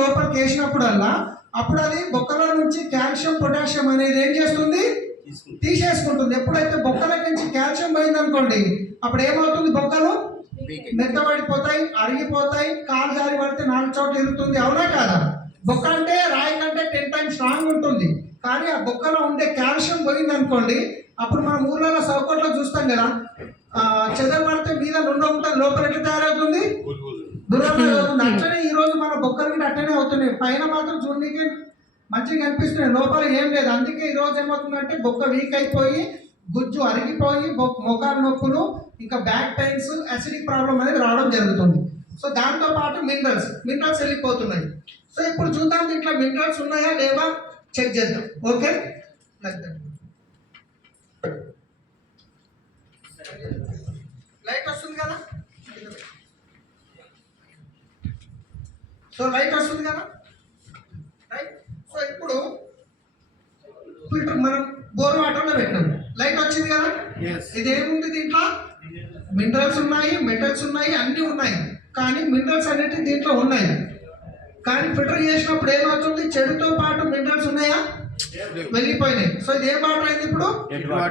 లోపలికి వేసినప్పుడల్లా అప్పుడు అది బొక్కల నుంచి కాల్షియం పొటాషియం అనేది ఏం చేస్తుంది? తీసేసుకుంటుంది. ఎప్పుడైతే బొక్కల నుంచి కాల్షియం పోయింది అనుకోండి అప్పుడు ఏమవుతుంది బొక్కలు మెత్తబడిపోతాయి అరిగిపోతాయి కాలు జారి పడితే నాలుగు చోట్ల ఇరుతుంది. అవునా కాదా? బొక్క అంటే రాయి కంటే టెన్ టైమ్స్ స్ట్రాంగ్ ఉంటుంది. కానీ ఆ బొక్కలో ఉండే కాల్షియం పోయింది అనుకోండి అప్పుడు మనం ఊర్లలో సౌకర్యంలో చూస్తాం కదా. ఆ, చెదలు పడితే మీద నుండ ఉంటుంది లోపల ఎట్లా తయారవుతుంది? అట్లనే పైన మాత్రం చూడడానికి మంచిగా కనిపిస్తున్నాయి. లోపల ఏం లేదు. అందుకే ఈరోజు ఏమవుతుందంటే బొక్క వీక్ అయిపోయి గుజ్జు అరిగిపోయి మొగారు నొప్పులు ఇంకా బ్యాక్ పెయిన్స్ అసిడిక్ ప్రాబ్లం అనేది రావడం జరుగుతుంది. సో దాంతో పాటు మినరల్స్ మినరల్స్ వెళ్ళిపోతున్నాయి. సో ఇప్పుడు చూద్దాం ఇట్లా మినరల్స్ ఉన్నాయా లేవా? చెక్ చేద్దాం. ఓకే లైట్ వస్తుంది కదా? సో లైట్ వస్తుంది కదా? రైట్ సో ఇప్పుడు ఫిల్టర్ మనం బోర్ వాటర్లో పెట్టాం లైట్ వచ్చింది కదా? ఎస్ ఇదేముంది దీంట్లో? మినరల్స్ ఉన్నాయి మెటల్స్ ఉన్నాయి అన్నీ ఉన్నాయి. కానీ మినరల్స్ అనేవి దీంట్లో ఉన్నాయి. కానీ ఫిల్టర్ చేసినప్పుడు ఏమవుతుంది చెడుతో పాటు మినరల్స్ ఉన్నాయా? వెళ్ళిపోయినాయి. సో ఇది ఏం వాటర్ అయింది ఇప్పుడు.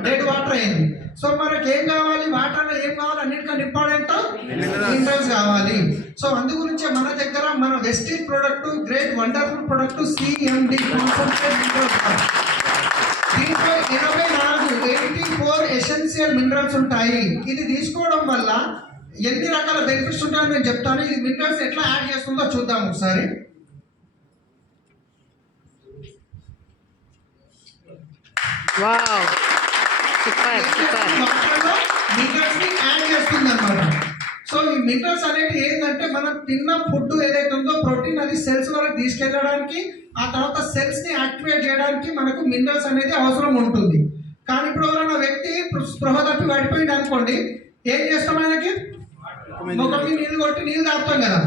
డెడ్ వాటర్ అయింది. సో మనకి ఏం కావాలి? వాటర్లో ఏం కావాలి? అన్నిటికన్నా ఇంపార్టెంట్. మినరల్స్ కావాలి. సో అందు గురించే మన దగ్గర మన Vestige product great wonderful product CMD దీంట్లో ఇరవై నాలుగు ఎయిటీ ఫోర్ ఎసెన్షియల్ మినరల్స్ ఉంటాయి. ఇది తీసుకోవడం వల్ల ఎన్ని రకాల బెనిఫిట్స్ ఉంటాయో నేను చెప్తాను. ఇది మినరల్స్ ఎట్లా యాడ్ చేస్తుందో చూద్దాం ఒకసారి. వావ్ సూపర్ సూపర్ వాటర్లో మినరల్స్ని యాడ్ చేస్తుంది అనమాట సో ఈ మినరల్స్ అనేవి ఏంటంటే మనం తిన్న ఫుడ్ ఏదైతే ఉందో ప్రోటీన్ అది సెల్స్ వరకు తీసుకెళ్ళడానికి ఆ తర్వాత సెల్స్ని యాక్టివేట్ చేయడానికి మనకు మినరల్స్ అనేది అవసరం ఉంటుంది. కానీ ఇప్పుడు ఎవరైనా వ్యక్తి స్పృహ తప్పి పడిపోయింది అనుకోండి ఏం చేస్తాం ఆయనకి? ముఖంకి నీళ్ళు కొట్టి నీళ్ళు తాగుతాం కదా.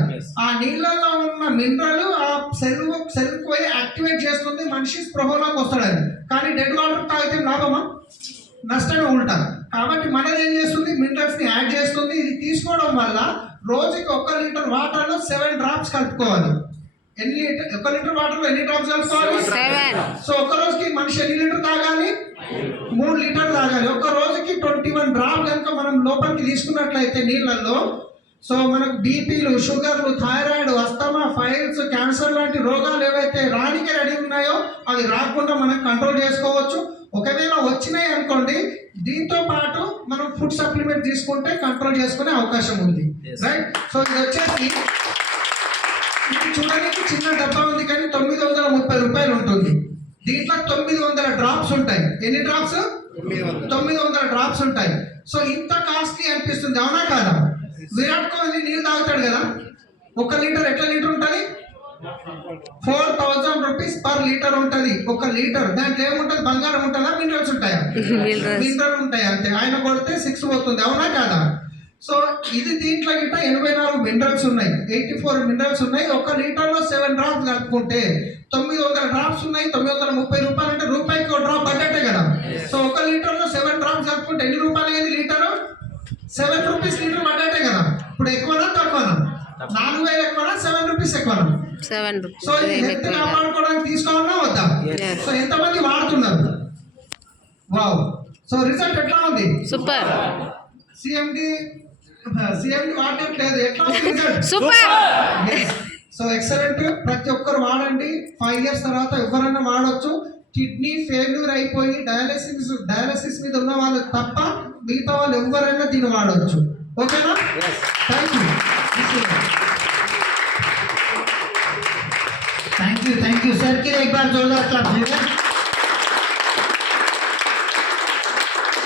ఆ నీళ్ళలో ఉన్న మినరల్ ఆ సెల్ సెల్ పోయి యాక్టివేట్ చేస్తుంది మనిషి స్పృహలోకి వస్తాడని. కానీ డెడ్ వాటర్ తాగితే లాభమా? నష్టమే ఉల్టా కాబట్టి మనది ఏం చేస్తుంది? మినరల్స్ని యాడ్ చేస్తుంది. ఇది తీసుకోవడం వల్ల రోజుకి ఒక లీటర్ వాటర్లో సెవెన్ డ్రాప్స్ కలుపుకోవాలి. ఎన్ని లీటర్ ఒక లీటర్ వాటర్లో ఎన్ని డ్రాప్స్ కలుపుకోవాలి? సో ఒక రోజుకి మనిషి ఎన్ని లీటర్ తాగాలి? మూడు లీటర్ తాగాలి. ఒక రోజుకి ట్వంటీ వన్ డ్రాప్ కనుక మనం లోపలికి తీసుకున్నట్లయితే నీళ్ళల్లో సో మనకు బీపీలు షుగర్లు థైరాయిడ్ అస్తమా ఫైల్స్ క్యాన్సర్ లాంటి రోగాలు ఏవైతే రానికి రెడీ ఉన్నాయో అవి రాకుండా మనం కంట్రోల్ చేసుకోవచ్చు. దీంతో పాటు మనం ఫుడ్ సప్లిమెంట్ తీసుకుంటే కంట్రోల్ చేసుకునే అవకాశం ఉంది. రైట్ సో ఇది వచ్చేసి ఇది చూడడానికి చిన్న డబ్బా ఉంది కానీ తొమ్మిది వందల ముప్పై రూపాయలు ఉంటుంది. దీంట్లో తొమ్మిది వందల డ్రాప్స్ ఉంటాయి. ఎన్ని డ్రాప్స్ తొమ్మిది వందలు. డ్రాప్స్ ఉంటాయి. సో ఇంత కాస్ట్లీ అనిపిస్తుంది. అవునా కాదా? విరాట్ కోహ్లీ నీళ్ళు తాగుతాడు కదా? ఒక లీటర్ ఎట్లా లీటర్ ఉంటుంది? ఫోర్ థౌజండ్ పర్ లీటర్ ఉంటుంది. ఒక లీటర్. దాంట్లో ఏముంటుంది? బంగారం ఉంటుందా? మినరల్స్ ఉంటాయా. మినరల్ ఉంటాయి అంతే. ఆయన కొడితే సిక్స్ పోతుంది. అవునా కాదా? సో ఇది దీంట్లో గిట్ట ఎనభై నాలుగు మినరల్స్ ఉన్నాయి. ఎయిటీ ఫోర్ మినరల్స్ ఉన్నాయి. ఒక లీటర్లో సెవెన్ డ్రాప్స్ కలుపుకుంటే తొమ్మిది వందల డ్రాప్స్ ఉన్నాయి. తొమ్మిది వందల ముప్పై రూపాయలు అంటే రూపాయికి ఒక డ్రాప్ పడ్డట్టే కదా. సో ఒక లీటర్లో సెవెన్ డ్రాప్స్ కలుపుకుంటే ఎన్ని రూపాయలు అయ్యేది లీటర్? సెవెన్ రూపీస్ లీటర్ పడ్డట్టే కదా. ఇప్పుడు ఎక్కువనా? తక్కువనా నాలుగు వేలు ఎక్కువనా? సెవెన్ రూపీస్ ఎక్కువనా? సెవెన్ సో ఈ రూపీస్ హెల్త్ కాపాడుకోవడానికి తీసుకోవాలన్నా వద్దా. సో ఎంతమంది వాడుతున్నారు? వావ్. సో రిజల్ట్ ఎట్లా ఉంది? సూపర్. సిఎండి సిఎండి వాడట్లేదు. ఎట్లా సూపర్. So excellent. ప్రతి ఒక్కరు వాడండి. ఫైవ్ ఇయర్స్ తర్వాత ఎవరైనా వాడొచ్చు. కిడ్నీ ఫెయిల్యూర్ అయిపోయి డయాలసిస్ డయాలసిస్ మీద ఉన్న వాళ్ళు తప్ప మిగతా వాళ్ళు ఎవరైనా దీన్ని వాడవచ్చు ఓకేనా? Thank you thank you thank you sir के लिए एक बार जोरदार क्लब